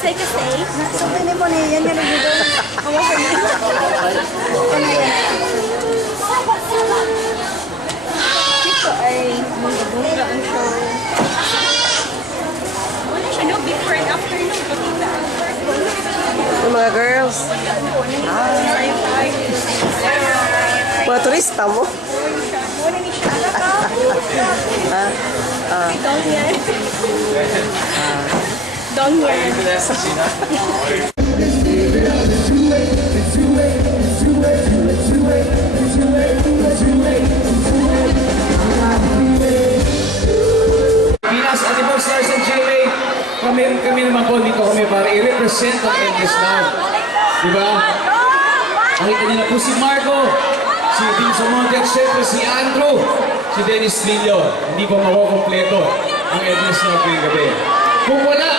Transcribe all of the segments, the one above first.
Say to say. Sabi ni mo na yan, yan ang dito. Kawasan niya. Ano yan? Dito ay bunga ang show. Wala siya, no? Before and after, no? Yung mga girls. Mga turista mo. Wala ni siya. Dong yan. Dong yan. Pinas at ibang stars and GMA, kami naman po dito kami para i-represent ang Endless Love. Diba? Nakita niyo na po si Marco, si Dean Samonte at syempre si Andrew, si Dennis Trillo. Hindi pa makukompleto ang Endless Love ngayong gabi. Kung wala,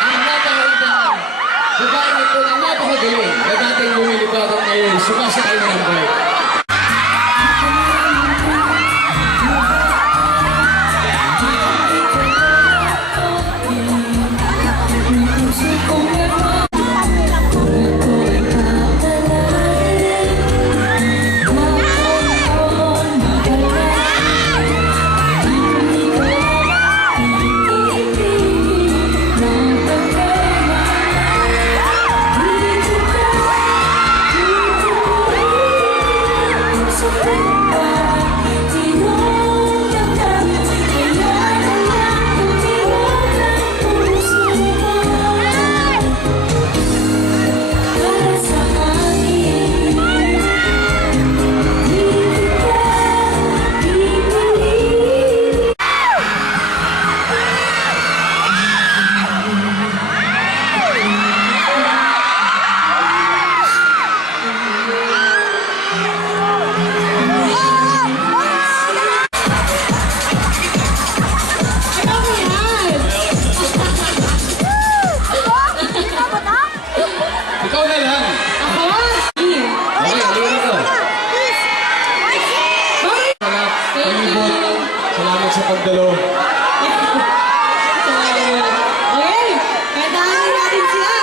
ang napakagandang babae nito na napakagaling na dating lumilipad at ngayon sumasakay na ng bike. Ikaw na lang. Ako? Okay, halika ito. Palibot. Salamat sa pagdalo. Okay, kantahan natin sila.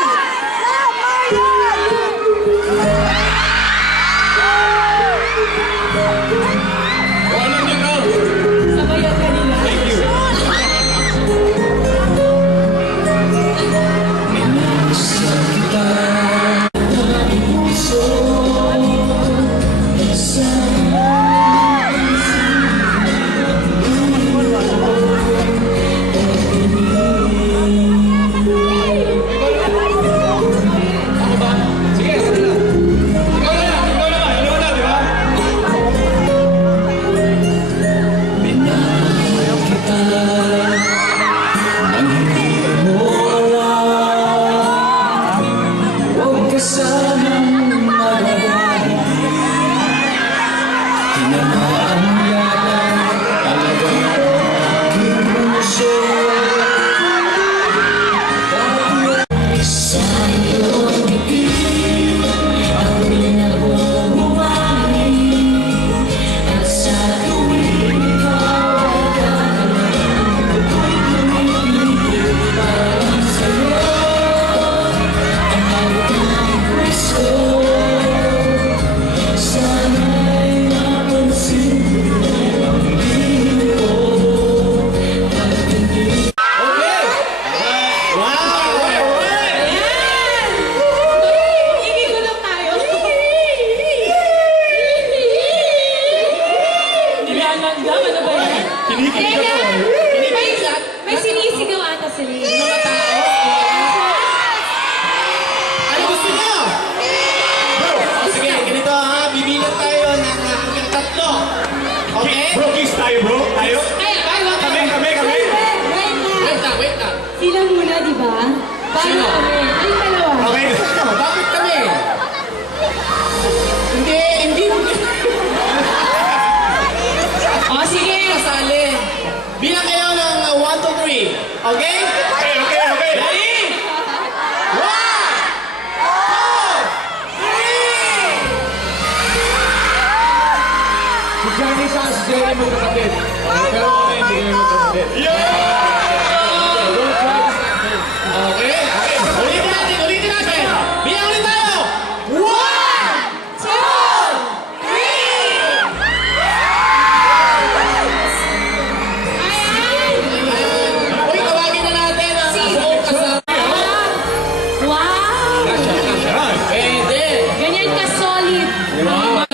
O alam niyo ko. Sabayan kanila. Thank you. Ako ba? Sige, ako na lang. Ikaw na lang, ikaw naman. Ikaw na, di ba? Minahal kita nang hindi mo alam. Huwag ka sanang magagalit. Tinamaan lamang talagang aking puso. Sa iyong ngiti, ako'y nabubuhay. At sa tuwing ikaw ay gagalaw, ako'y pumipili para sa'yo. Ang magandang gusto, sana'y napansin ang hindi ko pagtingin. Okay! Wow! Ikigulong tayo. Nilalangdam, ano ba yan? Kinikilig ako. May sinisigaw ata sila. Mga tao. Ano gusto niyo? Bro, sige, ganito ha. Bibilang tayo ng hanggang 3. Okay? Bro, kiss tayo bro. Tayo. Kami. Wait na. Sila muna, di ba? Paano Sino? kami? Ay, dalawa. Okay. Bakit kami? Hindi. O, sige. Kasali. Bilang kayo ng 1, 2, 3. Okay? Okay. Ready? 1, 2, 3! Si Johnny sa si Jerry magkakapit. Pero kami hindi kami magkakapit. Yeah! Di ba?